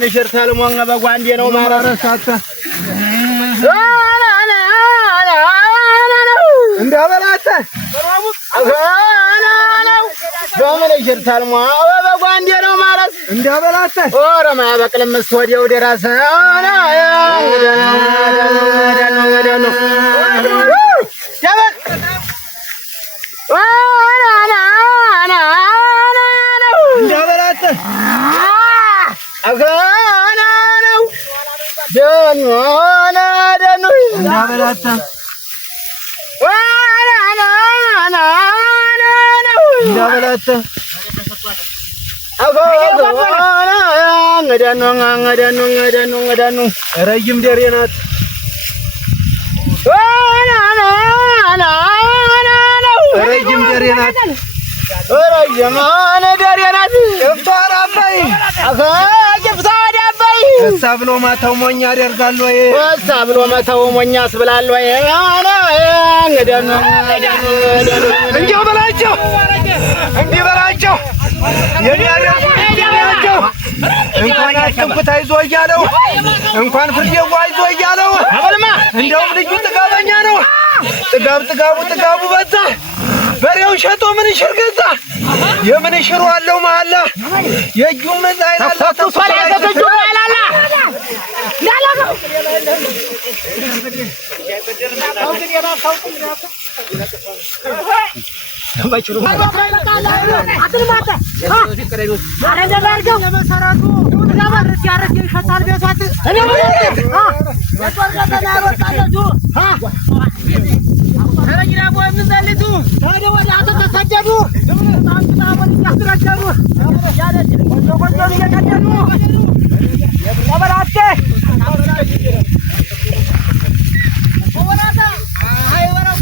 نشرتها المونغ بقواندي أنا وما رسالته عند أبلاته دومن نشرتها المونغ بقواندي أنا وما رس عند أبلاته ورا ما بقى لما استودي ودراسة أنا يا دانو جبل أنا عند أبلاته أنا دانو عند أبلاته عند أبلاته غدانو رجيم درينات رجيم درينات رجيم أنا درينات كفتار أبي كفتار أبي سابلو ما تومنيا يرجعلوا سابلو ما تومنيا سبلالوا أنا غدانو إنجي بلاجو إنجي بلاجو እንኳን አጥንኩት አይዞ እያለው እንኳን ፍርዴው አይዞ እያለው እንደውም ልጁ ጥጋበኛ ነው ጥጋቡ በዛ በሬው ሸጦ ምን ይሽር ገዛ የምን ይሽሩ አለው መሐላ የጁም መዛይላላ ተሶላ ተጁ ያላላ ያላላ ባይችሩ አጥልማታ አረ ደባርገው ለመሰራቱ ለማረስ ያረስ ይሸጣል ቤቷት እኔ ወጣ ወጣለቱ አረጅራ ቦይ ምን ዘልቱ ታዲያ ወደ አቶ ተሰደዱ ማንታ ወደ ያስተራጀሩ ያለች ወንዶች እየቀደሉ ለበራቴ ወራታ አይ ወራው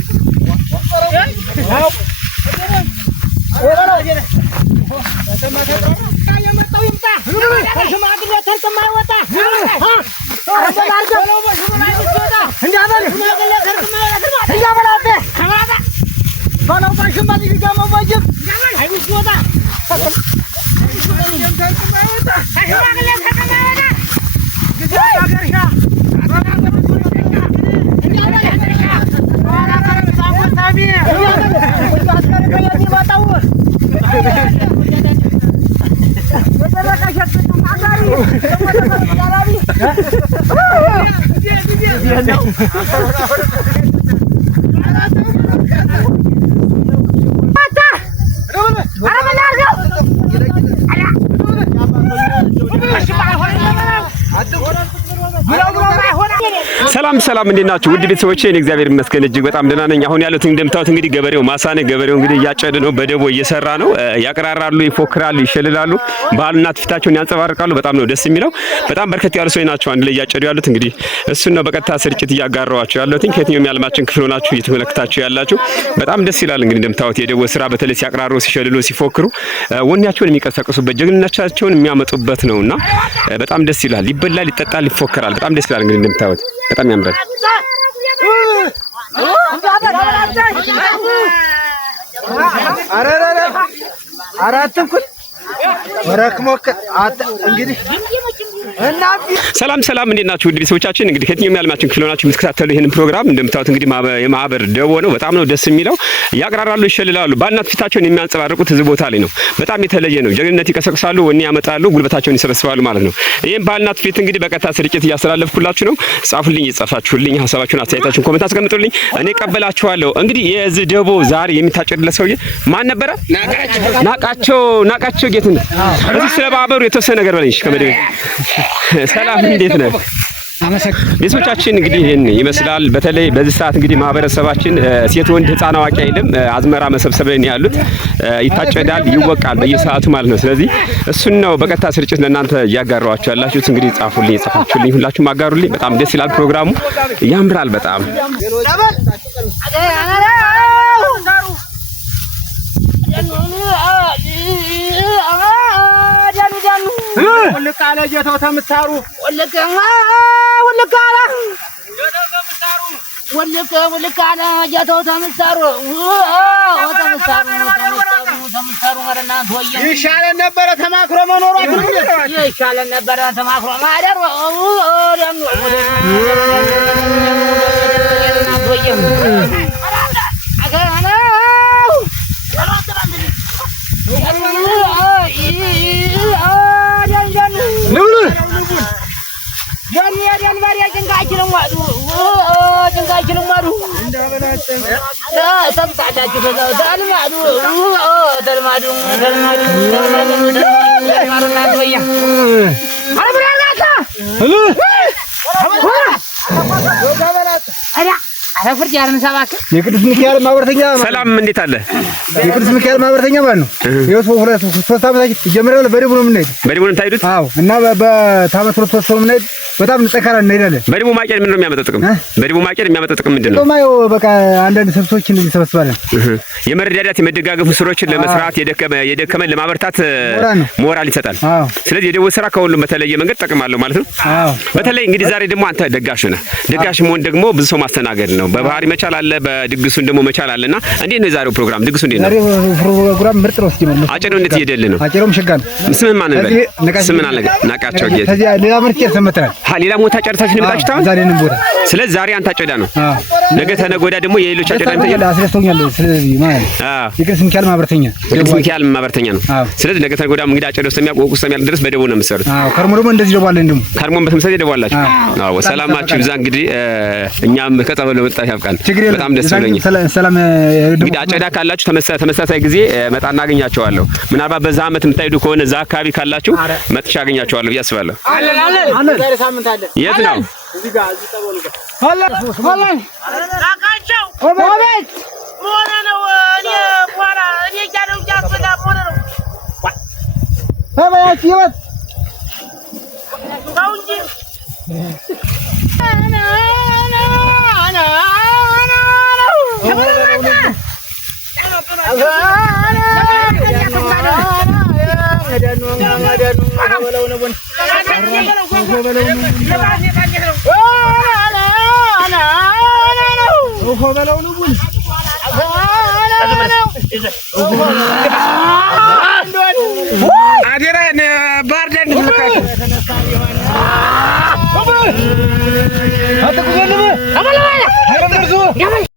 ሰላም እንዴት ናችሁ ውድ ቤተሰቦቼ? እኔ እግዚአብሔር ይመስገን እጅግ በጣም ደህና ነኝ። አሁን ያሉት እንደምታዩት እንግዲህ ገበሬው ማሳነ ገበሬው እንግዲህ እያጨደ ነው፣ በደቦ እየሰራ ነው። ያቀራራሉ፣ ይፎክራሉ፣ ይሸልላሉ፣ ባህልና ትውፊታቸውን ያንጸባርቃሉ። በጣም ነው ደስ የሚለው። በጣም በርከት ያሉ ሰዎች ናቸው አንድ ላይ እያጨዱ ያሉት። እንግዲህ እሱን ነው በቀጥታ ስርጭት እያጋራዋቸው ያሉት። ከየትኛውም የዓለማችን ክፍል ሆናችሁ እየተመለከታችሁ ያላችሁ በጣም ደስ ይላል። እንግዲህ እንደምታዩት የደቦ ስራ በተለይ ሲያቀራሩ፣ ሲሸልሉ፣ ሲፎክሩ ወኔያቸውን የሚቀሰቅሱበት ጀግንነታቸውን የሚያመጡበት ነውና በጣም ደስ ይላል። ይበላል፣ ይጠጣል፣ ይፎክራል። በጣም ደስ ይላል። እንግዲህ እንደምታዩት በጣም ያምራል። አራትኩት ወራክሞክ እንግዲህ ሰላም እንዴት ናችሁ ውድ ቤተሰቦቻችን? እንግዲህ ከየትኛውም የዓለማችን ክፍል ሆናችሁ የምትከታተሉ ይሄንን ፕሮግራም እንደምታዩት እንግዲህ የማህበር ደቦ ነው። በጣም ነው ደስ የሚለው። ያቀራራሉ፣ ይሸልላሉ፣ ባህልና ትውፊታቸውን የሚያንጸባርቁት እዚህ ቦታ ላይ ነው። በጣም የተለየ ነው። ጀግንነት ይቀሰቅሳሉ፣ ወኔ ያመጣሉ፣ ጉልበታቸውን ይሰበስባሉ ማለት ነው። ይሄን ባህልና ትውፊት እንግዲህ በቀጥታ ስርጭት እያስተላለፍኩላችሁ ነው። ጻፉልኝ፣ ይጻፋችሁልኝ፣ ሀሳባችሁን፣ አስተያየታችሁን ኮሜንት አስቀምጡልኝ፣ እኔ ቀበላችኋለሁ። እንግዲህ የዚህ ደቦ ዛሬ የሚታጨድለት ሰውዬ ማን ነበረ? ናቃቸው ጌትነት። እዚህ ስለ ማህበሩ የተወሰነ ነገር በለኝ ከመደብ ሰላም እንዴት ነህ? ቤተሰቦቻችን እንግዲህ ይሄን ይመስላል። በተለይ በዚህ ሰዓት እንግዲህ ማህበረሰባችን ሴት ወንድ ህፃን አዋቂ አይልም፣ አዝመራ መሰብሰብ ላይ ነው ያሉት። ይታጨዳል፣ ይወቃል በየሰዓቱ ማለት ነው። ስለዚህ እሱን ነው በቀጥታ ስርጭት ለእናንተ እያጋራኋችሁ ያላችሁት። እንግዲህ ጻፉልኝ፣ ጻፋችሁልኝ፣ ሁላችሁም አጋሩልኝ። በጣም ደስ ይላል። ፕሮግራሙ ያምራል በጣም ወልቃለ ጀተው ተምታሩ ወልቃላ ጀተው ተምታሩ ولك على جاتو تمسارو تمسارو مرنا تويا يشال النبره تماكرو منورات يشال النبره تماكرو ما ادرو Yan bari jengka cilung madu. Jengka cilung madu. Tam tak ada juga dal madu. Dal madu. Marna doya. Ada berapa? Halo. Ada. Ada perjalanan sama ke? የቅዱስ ሚካኤል ማህበርተኛ ሰላም እንዴት አለ? የቅዱስ ሚካኤል ማህበርተኛ ማለት ነው። ይኸው ሶስት ዓመት ጀምረን በደቡብ ነው የምንሄድ። በደቡብ ነው የምታሄዱት? አዎ። እና በታመት ሶስት ነው የምንሄድ። በጣም ጠንካራ እንሄዳለን። በደቡብ ማቄድ ምንድን ነው የሚያመጣው ጥቅም? በደቡብ ማቄድ የሚያመጣው ጥቅም ምንድን ነው? ማየው በቃ አንዳንድ ሰብሶችን እንሰበስባለን። የመረዳዳት የመደጋገፍ ስራዎችን ለመስራት የደከመን ለማበርታት ሞራል ይሰጣል። ስለዚህ የደቡብ ስራ ከሁሉም በተለየ መንገድ ጥቅም አለው ማለት ነው። በተለይ እንግዲህ ዛሬ ደግሞ አንተ ደጋሽ ነህ። ደጋሽ መሆን ደግሞ ብዙ ሰው ማስተናገድ ነው። በባህሪ መቻል አለ፣ በድግሱን ደግሞ መቻል አለና እንዴት ነው የዛሬው ፕሮግራም? ድግሱ እንዴት ነው? ዛሬው ፕሮግራም ምርጥ ነው። እስኪመለስ አጨደው እንዴት እየሄደልህ ነው? አጨደውም ሸጋ ነው። ስምን ማን ነው? ስምን አለ ናቃቸው ጌታ። ከዚያ ሌላ ምርጥ ሰመተናል። ሌላ ቦታ ጨርሳችሁ ነው የመጣችሁት? ዛሬ ነው ቦታ። ስለዚህ ዛሬ አንተ አጨዳ ነው። ነገ ተነገ ወዲያ ደግሞ የሌሎች አጨዳ ነው። አስረስተውኛል። ስለዚህ ማለት የቅዱስ ሚካኤል ማህበርተኛ የቅዱስ ሚካኤል ማህበርተኛ ነው። ስለዚህ ነገ ተነገ ወዲያ እንግዲህ አጨዳው ስለሚያቆቁ ስለሚያል ድረስ በደቡብ ነው የምትሰሩት። ከርሞ ደግሞ እንደዚህ ደባለን ደግሞ ከርሞን በተመሳሳይ ደባላችሁ። ሰላማችሁ ይብዛ። እንግዲህ እኛም ከጸበል መጣ ያብቃን። በጣም ደስ ብሎኛል። ሰላም እንግዲህ አጨዳ ካላችሁ ተመሳሳይ ጊዜ መጣ እናገኛቸዋለሁ። ምናልባት በዛ አመት የምታሄዱ ከሆነ እዛ አካባቢ ካላችሁ መጥቻ አገኛቸዋለሁ ብዬ አስባለሁ። የት ነው? እዚህ ጋር እዚህ ጠበሉ ጋር አለ ላቃቸው ወቤት ሞነ ነው። እኔ ቧራ እኔ ያለው ያስበላ ሞነ ነው። ሰማያች ይወት ታው እንጂ አዲራን ባርደን ተመካከለ አጥቁዘልበ አመላላ አይረምርዙ ያመል